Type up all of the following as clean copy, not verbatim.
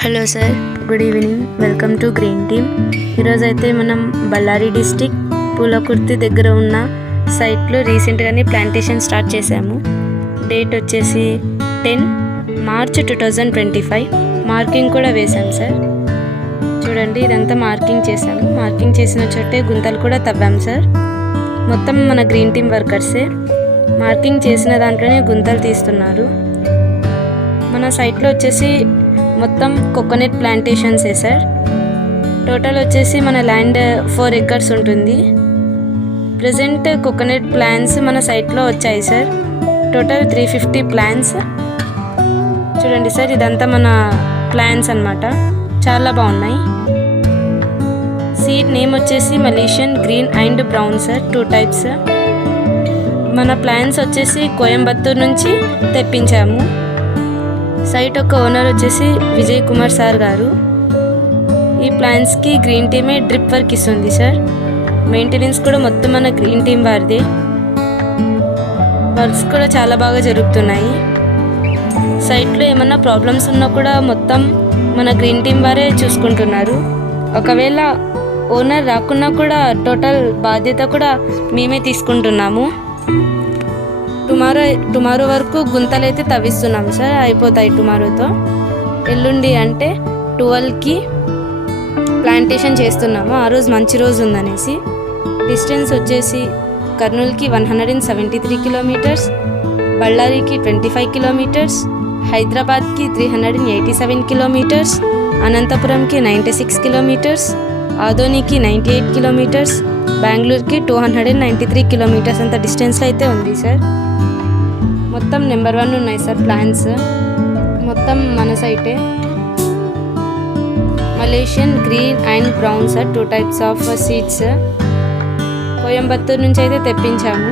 Hello sir, good evening. Welcome to green team. ఈరోజైతే మనం Ballari district పూలకుర్తి దగ్గర ఉన్న సైట్లో రీసెంట్గానే ప్లాంటేషన్ స్టార్ట్ చేశాము. డేట్ వచ్చేసి 10 మార్చ్ 2025. మార్కింగ్ కూడా వేశాం సార్. చూడండి, ఇదంతా మార్కింగ్ చేశాము. మార్కింగ్ చేసిన చోటే గుంతలు కూడా తవ్వాం సార్. మొత్తం మన గ్రీన్ టీమ్ వర్కర్సే మార్కింగ్ చేసిన దాంట్లోనే గుంతలు తీస్తున్నారు. మన సైట్లో వచ్చేసి మొత్తం కోకోనట్ ప్లాంటేషన్సే సార్. టోటల్ వచ్చేసి మన ల్యాండ్ 4 acres ఉంటుంది. ప్రజెంట్ కోకోనట్ ప్లాంట్స్ మన సైట్లో వచ్చాయి సార్. Total 350 plants. చూడండి సార్, ఇదంతా మన ప్లాంట్స్ అన్నమాట. చాలా బాగున్నాయి. సీడ్ నేమ్ వచ్చేసి Malaysian green and brown sir, 2 types. మన ప్లాంట్స్ వచ్చేసి కోయంబత్తూర్ నుంచి తెప్పించాము. సైట్ యొక్క ఓనర్ వచ్చేసి విజయ్ కుమార్ సార్ గారు. ఈ ప్లాంట్స్కి గ్రీన్ టీమే డ్రిప్ వర్క్ ఇస్తుంది సార్. మెయింటెనెన్స్ కూడా మొత్తం మన గ్రీన్ టీమ్ వారిది. వర్క్స్ కూడా చాలా బాగా జరుగుతున్నాయి. సైట్లో ఏమన్నా ప్రాబ్లమ్స్ ఉన్నా కూడా మొత్తం మన గ్రీన్ టీమ్ వారే చూసుకుంటున్నారు. ఒకవేళ ఓనర్ రాకున్నా కూడా టోటల్ బాధ్యత కూడా మేమే తీసుకుంటున్నాము. టుమారో వరకు గుంతలు అయితే తవ్విస్తున్నాము సార్. అయిపోతాయి టుమారోతో. ఎల్లుండి అంటే 12కి ప్లాంటేషన్ చేస్తున్నాము. ఆ రోజు మంచి రోజు ఉందనేసి. డిస్టెన్స్ వచ్చేసి కర్నూలుకి 173 కిలోమీటర్స్, బళ్ళారికి 25 కిలోమీటర్స్, హైదరాబాద్కి 387 కిలోమీటర్స్, అనంతపురంకి 96 కిలోమీటర్స్, ఆదోనికి 98 కిలోమీటర్స్, బెంగళూరుకి 293 కిలోమీటర్స్ అంత డిస్టెన్స్లో అయితే ఉంది సార్. మొత్తం నెంబర్ 1 ఉన్నాయి సార్ ప్లాంట్స్. మొత్తం మన సైటే. Malaysian green and brown sir, 2 types of seeds. Coimbatore నుంచి అయితే తెప్పించాము.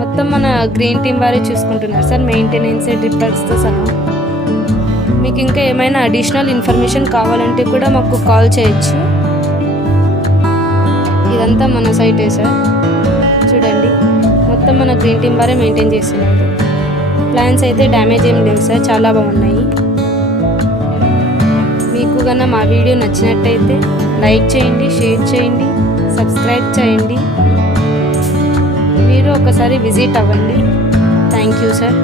మొత్తం మన గ్రీన్ టీమ్ వారే చూసుకుంటున్నారు సార్. మెయింటెనెన్స్, డ్రిప్పర్స్తో సహా. మీకు ఇంకా ఏమైనా అడిషనల్ ఇన్ఫర్మేషన్ కావాలంటే కూడా మాకు కాల్ చేయొచ్చు. ఇదంతా మన సైటే సార్. చూడండి, మొత్తం మన గ్రీన్ టీమ్ వారే మెయింటైన్ చేస్తున్నారు. ప్లాంట్స్ అయితే డ్యామేజ్ ఏం లేవు సార్, చాలా బాగున్నాయి. మీకు కన్నా మా వీడియో నచ్చినట్టయితే లైక్ చేయండి, షేర్ చేయండి, సబ్స్క్రైబ్ చేయండి. మీరు ఒకసారి విజిట్ అవ్వండి. Thank you sir.